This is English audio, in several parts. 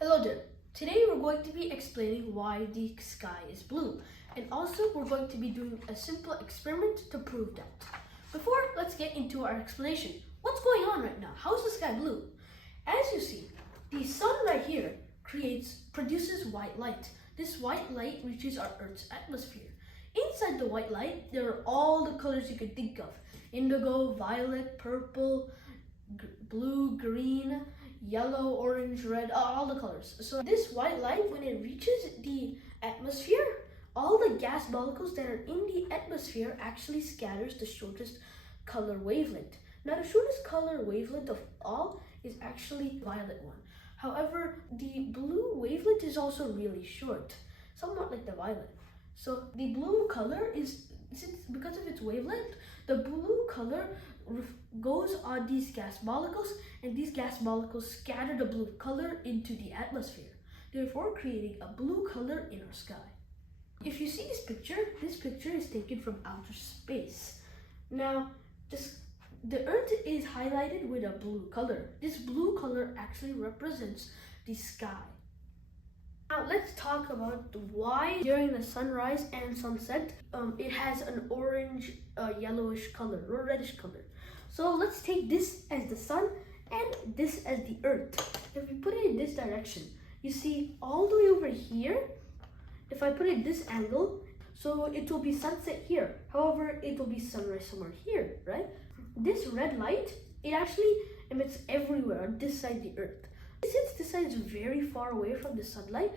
Hello there. Today we're going to be explaining why the sky is blue, and also we're going to be doing a simple experiment to prove that. Before, let's get into our explanation. What's going on right now? How is the sky blue? As you see, the sun right here produces white light. This white light reaches our Earth's atmosphere. Inside the white light, there are all the colors you can think of: indigo, violet, purple, blue, green, yellow, orange, red, all the colors. So this white light, when it reaches the atmosphere, all the gas molecules that are in the atmosphere actually scatters the shortest color wavelength. Now the shortest color wavelength of all is actually violet one. However, the blue wavelength is also really short, somewhat like the violet. So the blue color because of its wavelength, the blue color goes on these gas molecules, and these gas molecules scatter the blue color into the atmosphere, therefore creating a blue color in our sky. If you see this picture is taken from outer space. Now, the Earth is highlighted with a blue color. This blue color actually represents the sky. Now let's talk about why during the sunrise and sunset it has an orange, yellowish color or reddish color. So let's take this as the sun and this as the Earth. If we put it in this direction, you see all the way over here, if I put it this angle, so it will be sunset here. However, it will be sunrise somewhere here, right? This red light, it actually emits everywhere on this side of the Earth. Since this side is very far away from the sunlight,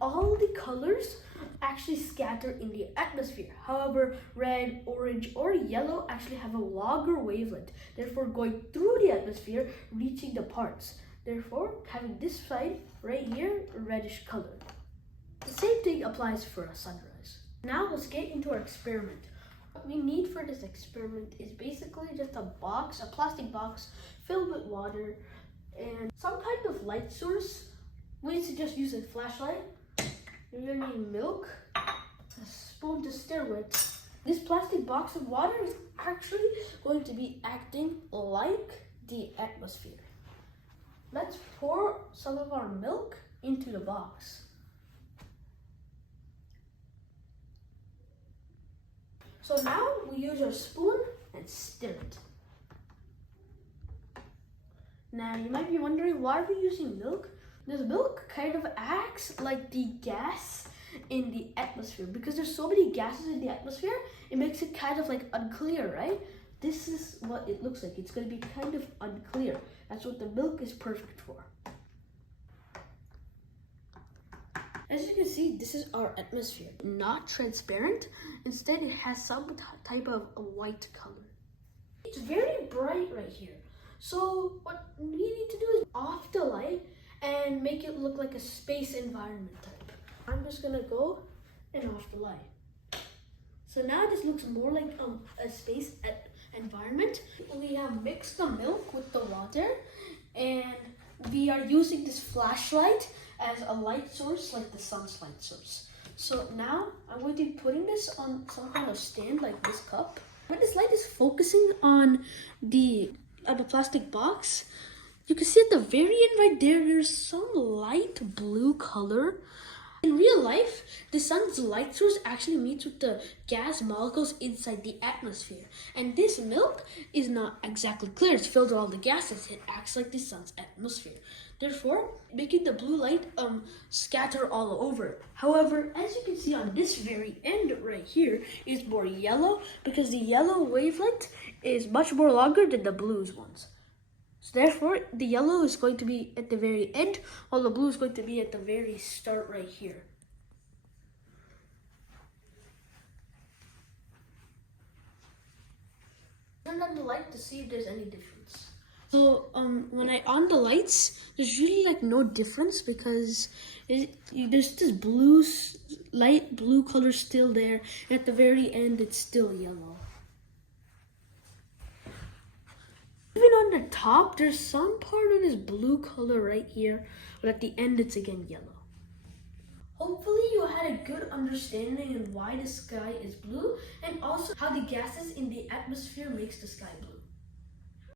all the colors actually scatter in the atmosphere. However, red, orange, or yellow actually have a longer wavelength, therefore going through the atmosphere, reaching the parts. Therefore, having this side right here, reddish color. The same thing applies for a sunrise. Now let's get into our experiment. What we need for this experiment is basically just a plastic box filled with water, and some kind of light source. We need to just use a flashlight. You're gonna need milk, a spoon to stir with. This plastic box of water is actually going to be acting like the atmosphere. Let's pour some of our milk into the box. So now we use our spoon and stir it. Now you might be wondering, why are we using milk? This milk kind of acts like the gas in the atmosphere. Because there's so many gases in the atmosphere, it makes it kind of like unclear, right? This is what it looks like. It's going to be kind of unclear. That's what the milk is perfect for. As you can see, this is our atmosphere. Not transparent. Instead, it has some type of a white color. It's very bright right here. So what we need to do is off the light and make it look like a space environment type. I'm just gonna go and off the light. So now this looks more like a space environment. We have mixed the milk with the water, and we are using this flashlight as a light source, like the sun's light source. So now I'm going to be putting this on some kind of stand like this cup. When this light is focusing on the plastic box, you can see at the very end right there's some light blue color. In real life, the sun's light source actually meets with the gas molecules inside the atmosphere, and this milk is not exactly clear. It's filled with all the gases. It acts like the sun's atmosphere, therefore making the blue light scatter all over. However, as you can see on this very end right here is more yellow, because the yellow wavelength is much more longer than the blues ones. So therefore, the yellow is going to be at the very end, while the blue is going to be at the very start right here. Turn on the light to see if there's any difference. So when I on the lights, there's really like no difference, because there's this light blue color still there, and at the very end it's still yellow. Even on the top, there's some part of this blue color right here, but at the end it's again yellow. Hopefully you had a good understanding of why the sky is blue, and also how the gases in the atmosphere makes the sky blue.